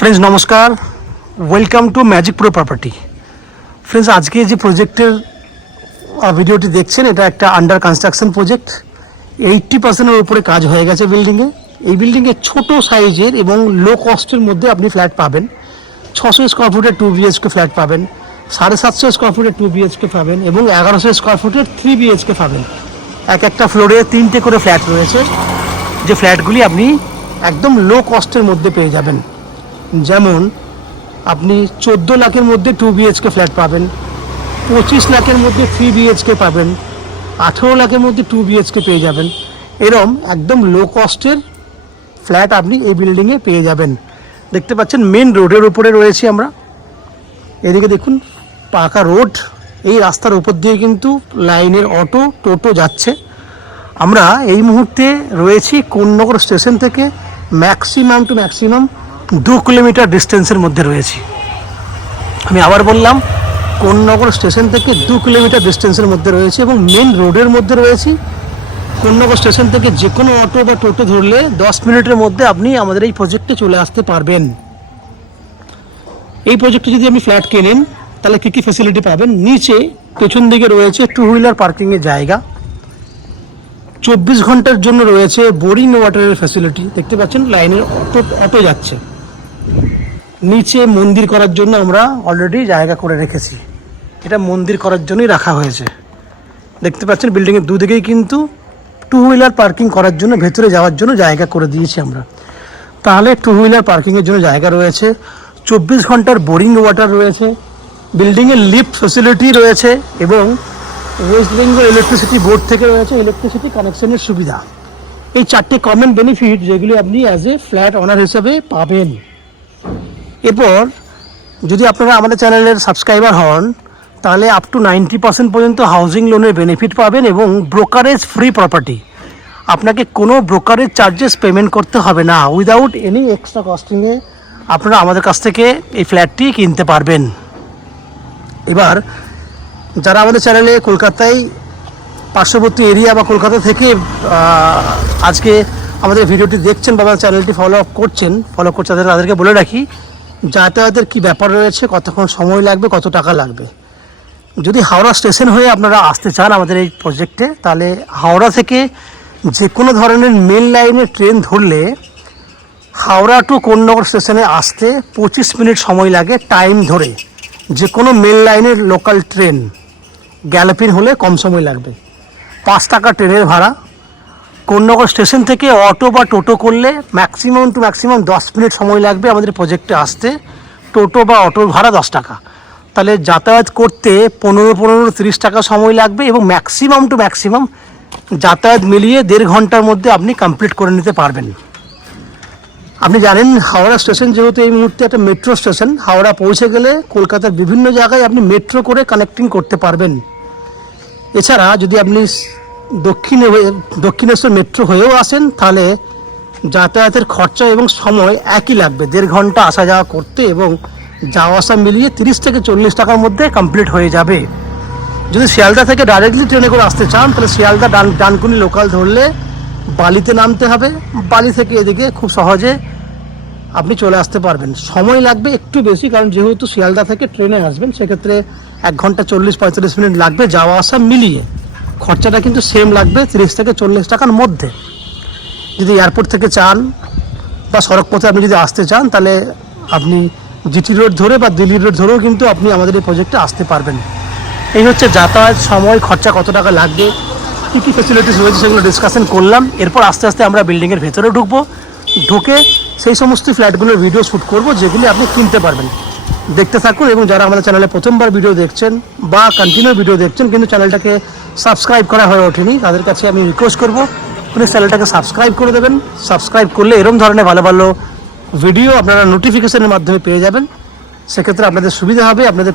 Friends नमस्कार, welcome to magic pro property. Friends आज के जो प्रोजेक्टर ভিডিওটি দেখছেন এটা একটা আন্ডার কনস্ট্রাকশন প্রজেক্ট। 80% এর উপরে কাজ হয়ে গেছে বিল্ডিংয়ে। এই বিল্ডিংয়ে ছোট সাইজের এবং লো কস্টের মধ্যে আপনি ফ্ল্যাট পাবেন। 600 স্কয়ার ফুটের 2 BHK ফ্ল্যাট পাবেন, 750 স্কয়ার ফুটের 2 BHK পাবেন এবং 1100 স্কয়ার ফুটের 3 BHK পাবেন। এক একটা ফ্লোরে 3টে করে ফ্ল্যাট রয়েছে, যে ফ্ল্যাটগুলি আপনি একদম লো কস্টের মধ্যে পেয়ে যাবেন। যেমন আপনি 14 লাখের মধ্যে 2 BHK ফ্ল্যাট পাবেন, 25 লাখের মধ্যে 3 BHK পাবেন, 18 লাখের মধ্যে 2 BHK পেয়ে যাবেন। এরকম একদম লো কস্টের ফ্ল্যাট আপনি এই বিল্ডিংয়ে পেয়ে যাবেন। দেখতে পাচ্ছেন মেন রোডের উপরে রয়েছি আমরা। এদিকে দেখুন পাকা রোড, এই রাস্তার উপর দিয়ে কিন্তু লাইনের অটো টোটো যাচ্ছে। আমরা এই মুহূর্তে রয়েছি কোন্নগর স্টেশন থেকে ম্যাক্সিমাম 2 কিলোমিটার ডিস্টেন্সের মধ্যে রয়েছি। আমি আবার বললাম, কোন্নগর স্টেশন থেকে 2 কিলোমিটার ডিস্টেন্সের মধ্যে রয়েছে এবং মেন রোডের মধ্যে রয়েছি। কোন্নগর স্টেশন থেকে যে কোনো অটো বা টোটো ধরলে 10 মিনিটের মধ্যে আপনি আমাদের এই প্রজেক্টে চলে আসতে পারবেন। এই প্রজেক্টে যদি আপনি ফ্ল্যাট কেনেন তাহলে কী কী ফ্যাসিলিটি পাবেন? নিচে পেছন দিকে রয়েছে 2 হুইলার পার্কিংয়ের জায়গা, 24 ঘন্টার জন্য রয়েছে বোরিং ওয়াটারের ফ্যাসিলিটি। দেখতে পাচ্ছেন লাইনের অটো যাচ্ছে। নিচে মন্দির করার জন্য আমরা অলরেডি জায়গা করে রেখেছি, এটা মন্দির করার জন্যই রাখা হয়েছে। দেখতে পাচ্ছেন বিল্ডিংয়ের দুদিকেই কিন্তু 2 হুইলার পার্কিং করার জন্য, ভেতরে যাওয়ার জন্য জায়গা করে দিয়েছি আমরা। তাহলে 2 হুইলার পার্কিংয়ের জন্য জায়গা রয়েছে, 24 ঘন্টার বোরিং ওয়াটার রয়েছে, বিল্ডিংয়ে লিফট ফ্যাসিলিটি রয়েছে এবং ওয়েস্ট বেঙ্গল ইলেকট্রিসিটি বোর্ড থেকে রয়েছে ইলেকট্রিসিটি কানেকশনের সুবিধা। এই 4টে কমন বেনিফিট যেগুলি আপনি অ্যাজ এ ফ্ল্যাট ওনার হিসেবে পাবেন। এরপর যদি আপনারা আমাদের চ্যানেলের সাবস্ক্রাইবার হন তাহলে আপ টু 90% পর্যন্ত হাউজিং লোনের বেনিফিট পাবেন এবং ব্রোকারেজ ফ্রি প্রপার্টি। আপনাকে কোনো ব্রোকারেজ চার্জেস পেমেন্ট করতে হবে না, উইদাউট এনি এক্সট্রা কস্টিংয়ে আপনারা আমাদের কাছ থেকে এই ফ্ল্যাটটি কিনতে পারবেন। এবার যারা আমাদের চ্যানেলে কলকাতায় পার্শ্ববর্তী এরিয়া বা কলকাতা থেকে আজকে আমাদের ভিডিওটি দেখছেন বা আমাদের চ্যানেলটি ফলো করছেন তাদেরকে বলে রাখি যাতায়াতের কি ব্যাপার রয়েছে, কতক্ষণ সময় লাগবে, কত টাকা লাগবে। যদি হাওড়া স্টেশন হয়ে আপনারা আসতে চান আমাদের এই প্রজেক্টে, তাহলে হাওড়া থেকে যে কোনো ধরনের মেন লাইনের ট্রেন ধরলে হাওড়া টু কোন্নগর স্টেশনে আসতে 25 মিনিট সময় লাগে টাইম ধরে। যে কোনো মেন লাইনের লোকাল ট্রেন গ্যালোপিন হলে কম সময় লাগবে। 5 টাকা ট্রেনের ভাড়া। কোন্নগর স্টেশন থেকে অটো বা টোটো করলে ম্যাক্সিমাম 10 মিনিট সময় লাগবে আমাদের প্রজেক্টে আসতে। টোটো বা অটোর ভাড়া 10 টাকা। তাহলে যাতায়াত করতে 15-30 টাকা সময় লাগবে এবং ম্যাক্সিমাম যাতায়াত মিলিয়ে 1.5 ঘন্টার মধ্যে আপনি কমপ্লিট করে নিতে পারবেন। আপনি জানেন হাওড়া স্টেশন যেহেতু এই মুহূর্তে একটা মেট্রো স্টেশন, হাওড়া পৌঁছে গেলে কলকাতার বিভিন্ন জায়গায় আপনি মেট্রো করে কানেক্টিং করতে পারবেন। এছাড়া যদি আপনি দক্ষিণেশ্বর মেট্রো হয়েও আসেন তাহলে যাতায়াতের খরচা এবং সময় একই লাগবে। 1.5 ঘন্টা আসা যাওয়া করতে এবং যাওয়া আসা মিলিয়ে 30 থেকে 40 টাকার মধ্যে কমপ্লিট হয়ে যাবে। যদি শিয়ালদা থেকে ডাইরেক্টলি ট্রেনে করে আসতে চান তাহলে শিয়ালদা ডানকুনি লোকাল ধরলে বালিতে নামতে হবে। বালি থেকে এদিকে খুব সহজে আপনি চলে আসতে পারবেন। সময় লাগবে একটু বেশি, কারণ যেহেতু শিয়ালদা থেকে ট্রেনে আসবেন সেক্ষেত্রে 1 ঘন্টা 40-45 মিনিট লাগবে যাওয়া আসা মিলিয়ে। খরচাটা কিন্তু সেম লাগবে 30 থেকে 40 টাকার মধ্যে। যদি এয়ারপোর্ট থেকে চান বা সড়ক পথে আপনি যদি আসতে চান তাহলে আপনি জিটি রোড ধরে বা দিল্লি রোড ধরেও কিন্তু আপনি আমাদের এই প্রজেক্টে আসতে পারবেন। এই হচ্ছে যাতায়াত, সময়, খরচা কত টাকা লাগবে, কী কী ফ্যাসিলিটিস রয়েছে সেগুলো ডিসকাশন করলাম। এরপর আস্তে আস্তে আমরা বিল্ডিংয়ের ভেতরে ঢুকে সেই সমস্ত ফ্ল্যাটগুলোর ভিডিও শ্যুট করব যেগুলি আপনি কিনতে পারবেন। দেখতে থাকুন এবং যারা আমাদের চ্যানেলে প্রথমবার ভিডিও দেখছেন বা কন্টিনিউ ভিডিও দেখছেন কিন্তু চ্যানেলটাকে সাবস্ক্রাইব করা হয়ে ওঠেনি, তাদের কাছে আমি রিকোয়েস্ট করব প্লিজ চ্যানেলটাকে সাবস্ক্রাইব করে দেবেন। সাবস্ক্রাইব করলে এরকম ধরনের ভালো ভালো ভিডিও আপনারা নোটিফিকেশনের মাধ্যমে পেয়ে যাবেন। সেক্ষেত্রে আপনাদের সুবিধা হবে আপনাদের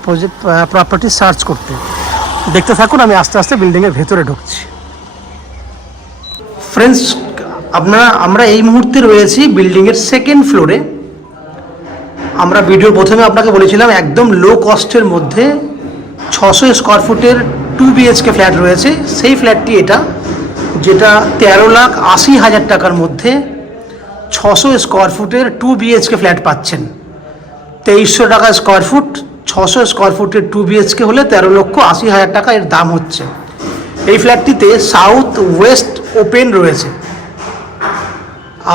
প্রপার্টি সার্চ করতে। দেখতে থাকুন, আমি আস্তে আস্তে বিল্ডিংয়ের ভেতরে ঢুকছি। ফ্রেন্ডস আমরা এই মুহূর্তে রয়েছি বিল্ডিংয়ের 2nd ফ্লোরে। আমরা ভিডিও প্রথমে আপনাকে বলেছিলাম একদম লো কস্টের মধ্যে 600 স্কয়ার ফুটের 2 BHK ফ্ল্যাট রয়েছে। সেই ফ্ল্যাটটি এটা, যেটা 13,80,000 টাকার মধ্যে 600 স্কয়ার ফুটের 2 BHK ফ্ল্যাট পাচ্ছেন। 2300 টাকা স্কোয়ার ফুট, 600 স্কোয়ার ফুটের 2 BHK হলে 13,80,000 টাকা এর দাম হচ্ছে। এই ফ্ল্যাটটিতে সাউথ ওয়েস্ট ওপেন রয়েছে।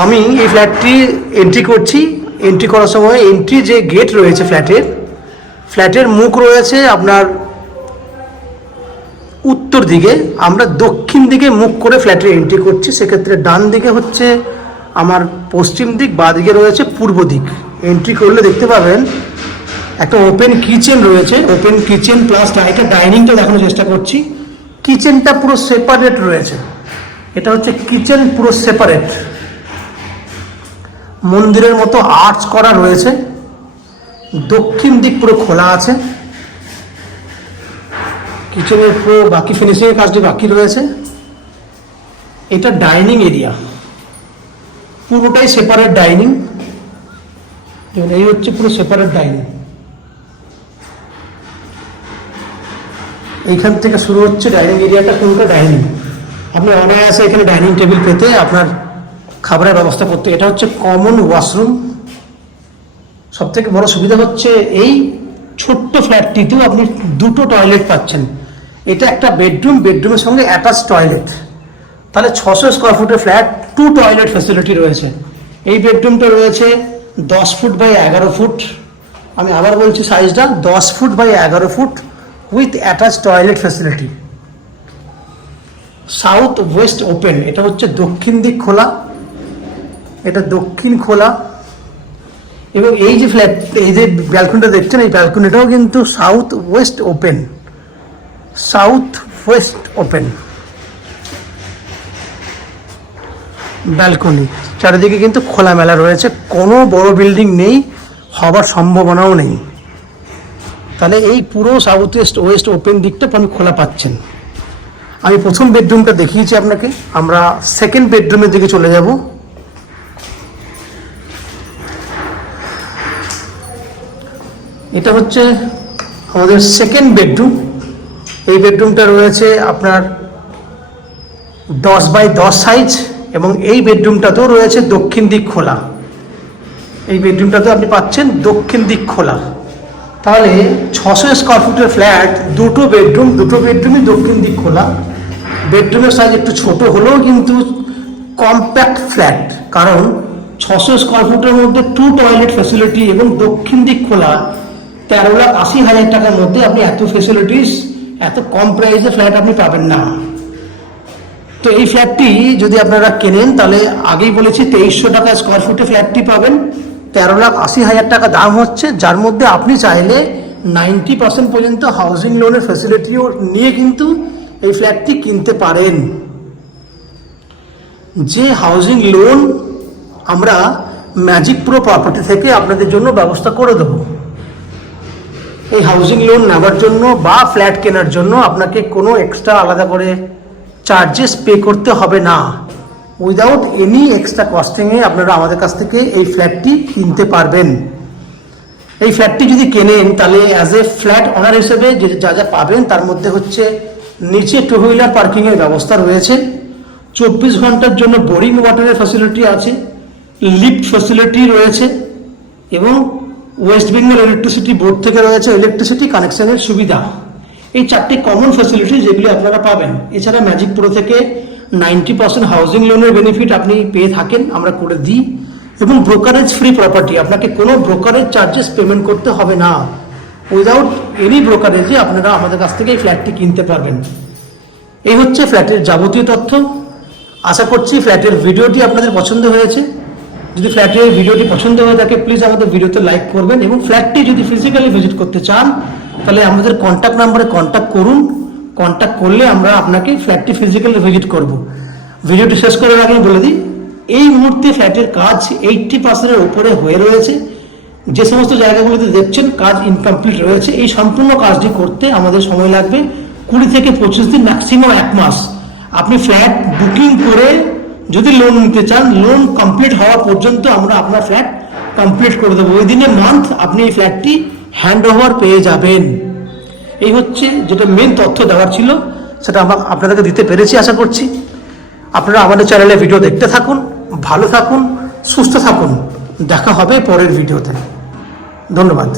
আমি এই ফ্ল্যাটটি এন্ট্রি করছি। এন্ট্রি করার সময় এন্ট্রি যে গেট রয়েছে ফ্ল্যাটের মুখ রয়েছে আপনার উত্তর দিকে, আমরা দক্ষিণ দিকে মুখ করে ফ্ল্যাটে এন্ট্রি করছি। সেক্ষেত্রে ডান দিকে হচ্ছে আমার পশ্চিম দিক, বাঁ দিকে রয়েছে পূর্ব দিক। এন্ট্রি করলে দেখতে পাবেন একটা ওপেন কিচেন রয়েছে, ওপেন কিচেন প্লাস এটা ডাইনিংটা দেখানোর চেষ্টা করছি। কিচেনটা পুরো সেপারেট রয়েছে, এটা হচ্ছে কিচেন পুরো সেপারেট, মন্দিরের মতো আর্চ করা রয়েছে। দক্ষিণ দিক পুরো খোলা আছে। কিচেনের পুরো বাকি ফিনিশিংয়ের কাজটি বাকি রয়েছে। এটা ডাইনিং এরিয়া, পুরোটাই সেপারেট ডাইনিং। এই হচ্ছে পুরো সেপারেট ডাইনিং। এইখান থেকে শুরু হচ্ছে ডাইনিং এরিয়াটা, পুরোটা ডাইনিং। আপনি অনায়াসে এখানে ডাইনিং টেবিল পেতে আপনার খাবারের ব্যবস্থা করতে। এটা হচ্ছে কমন ওয়াশরুম। সব থেকে বড় সুবিধা হচ্ছে এই ছোট্ট ফ্ল্যাটটিতেও আপনি 2টো টয়লেট পাচ্ছেন। এটা একটা বেডরুম, বেডরুমের সঙ্গে অ্যাটাচ টয়লেট। তাহলে 600 স্কোয়ার ফুটের ফ্ল্যাট, 2 টয়লেট ফ্যাসিলিটি রয়েছে। এই বেডরুমটা রয়েছে 10 ফুট বাই 11 ফুট। আমি আবার বলছি সাইজটা 10 foot by 11 foot with attach toilet facility. South west open, এটা হচ্ছে দক্ষিণ দিক খোলা, এটা দক্ষিণ খোলা। এবং এই যে ফ্ল্যাট, এই যে ব্যালকনিটা দেখছেন, এই ব্যালকনিটাও কিন্তু south west open, south west open balcony. চারিদিকে কিন্তু খোলামেলা রয়েছে, কোনো বড় বিল্ডিং নেই, হবার সম্ভাবনাও নেই। তাহলে এই পুরো সাউথ ওয়েস্ট ওপেন দিকটা আপনি খোলা পাচ্ছেন। আমি প্রথম বেডরুমটা দেখিয়েছি আপনাকে, আমরা সেকেন্ড বেডরুমের দিকে চলে যাব। এটা হচ্ছে আমাদের সেকেন্ড বেডরুম। এই বেডরুমটা রয়েছে আপনার 10 বাই 10 সাইজ, এবং এই বেডরুমটাতেও রয়েছে দক্ষিণ দিক খোলা। এই বেডরুমটাতেও আপনি পাচ্ছেন দক্ষিণ দিক খোলা। তাহলে 600 স্কোয়ার ফুটের ফ্ল্যাট, 2টো বেডরুম, 2টো বেডরুমই দক্ষিণ দিক খোলা। বেডরুমের সাইজ একটু ছোট হলেও কিন্তু কম্প্যাক্ট ফ্ল্যাট, কারণ 600 স্কোয়ার ফুটের মধ্যে 2 টয়লেট ফ্যাসিলিটি এবং দক্ষিণ দিক খোলা। 13,80,000 টাকার মধ্যে আপনি এত ফ্যাসিলিটিস, এত কম প্রাইসে ফ্ল্যাট আপনি পাবেন না। তো এই ফ্ল্যাটটি যদি আপনারা কেনেন, তাহলে আগেই বলেছি 2300 টাকা স্কোয়ার ফুটে ফ্ল্যাটটি পাবেন। 13,80,000 টাকা দাম হচ্ছে, যার মধ্যে আপনি চাইলে 90% পর্যন্ত হাউজিং লোনের ফ্যাসিলিটিও নিয়ে কিন্তু এই ফ্ল্যাটটি কিনতে পারেন। যে হাউজিং লোন আমরা ম্যাজিক প্রো প্রপার্টি থেকে আপনাদের জন্য ব্যবস্থা করে দেব। এই হাউজিং লোন নেওয়ার জন্য বা ফ্ল্যাট কেনার জন্য আপনাকে কোনো এক্সট্রা আলাদা করে চার্জেস পে করতে হবে না। উইদাউট এনি এক্সট্রা কস্টিংয়ে আপনারা আমাদের কাছ থেকে এই ফ্ল্যাটটি কিনতে পারবেন। এই ফ্ল্যাটটি যদি কেনেন, তাহলে অ্যাজ এ ফ্ল্যাট ওনার হিসেবে যে যা যা পাবেন, তার মধ্যে হচ্ছে নিচে 2 হুইলার পার্কিংয়ের ব্যবস্থা রয়েছে, 24 ঘন্টার জন্য বোরিং ওয়াটারের ফ্যাসিলিটি আছে, লিফট ফ্যাসিলিটি রয়েছে, এবং ওয়েস্ট বেঙ্গল ইলেকট্রিসিটি বোর্ড থেকে রয়েছে ইলেকট্রিসিটি কানেকশনের সুবিধা। এই 4টি কমন ফ্যাসিলিটি যেগুলি আপনারা পাবেন। এছাড়া ম্যাজিক প্রো থেকে 90% হাউজিং লোনের বেনিফিট আপনি পেয়ে থাকেন, আমরা করে দিই। এবং ব্রোকারেজ ফ্রি প্রপার্টি, আপনাকে কোনো ব্রোকারেজ চার্জেস পেমেন্ট করতে হবে না। উইদাউট এনি ব্রোকারেজে আপনারা আমাদের কাছ থেকে এই ফ্ল্যাটটি কিনতে পারবেন। এই হচ্ছে ফ্ল্যাটের যাবতীয় তথ্য। আশা করছি ফ্ল্যাটের ভিডিওটি আপনাদের পছন্দ হয়েছে। যদি ফ্ল্যাটের ভিডিওটি পছন্দ হয়ে থাকে, প্লিজ আমাদের ভিডিওতে লাইক করবেন, এবং ফ্ল্যাটটি যদি ফিজিক্যালি ভিজিট করতে চান, তাহলে আমাদের কন্ট্যাক্ট নাম্বারে কন্ট্যাক্ট করুন। কন্ট্যাক্ট করলে আমরা আপনাকে ফ্ল্যাটটি ফিজিক্যালি ভিজিট করব। ভিডিওটি শেষ করার আগে বলে দিই, এই মুহূর্তে ফ্ল্যাটের কাজ 80%-এর উপরে হয়ে রয়েছে। যে সমস্ত জায়গাগুলোতে দেখছেন কাজ ইনকমপ্লিট রয়েছে। এই সম্পূর্ণ কাজটি করতে আমাদের সময় লাগবে 20 থেকে 25 দিন, ম্যাক্সিমাম 1 মাস। আপনি ফ্ল্যাট বুকিং করে যদি লোন নিতে চান, লোন কমপ্লিট হওয়া পর্যন্ত আমরা আপনার ফ্ল্যাট কমপ্লিট করে দেবো। ওই দিনে মান্থ আপনি এই ফ্ল্যাটটি হ্যান্ড ওভার পেয়ে যাবেন। এই হচ্ছে যেটা মেন তথ্য দেওয়ার ছিল, সেটা আমরা আপনাদেরকে দিতে পেরেছি আশা করছি। আপনারা আমাদের চ্যানেলে ভিডিও দেখতে থাকুন, ভালো থাকুন, সুস্থ থাকুন। দেখা হবে পরের ভিডিওতে। ধন্যবাদ।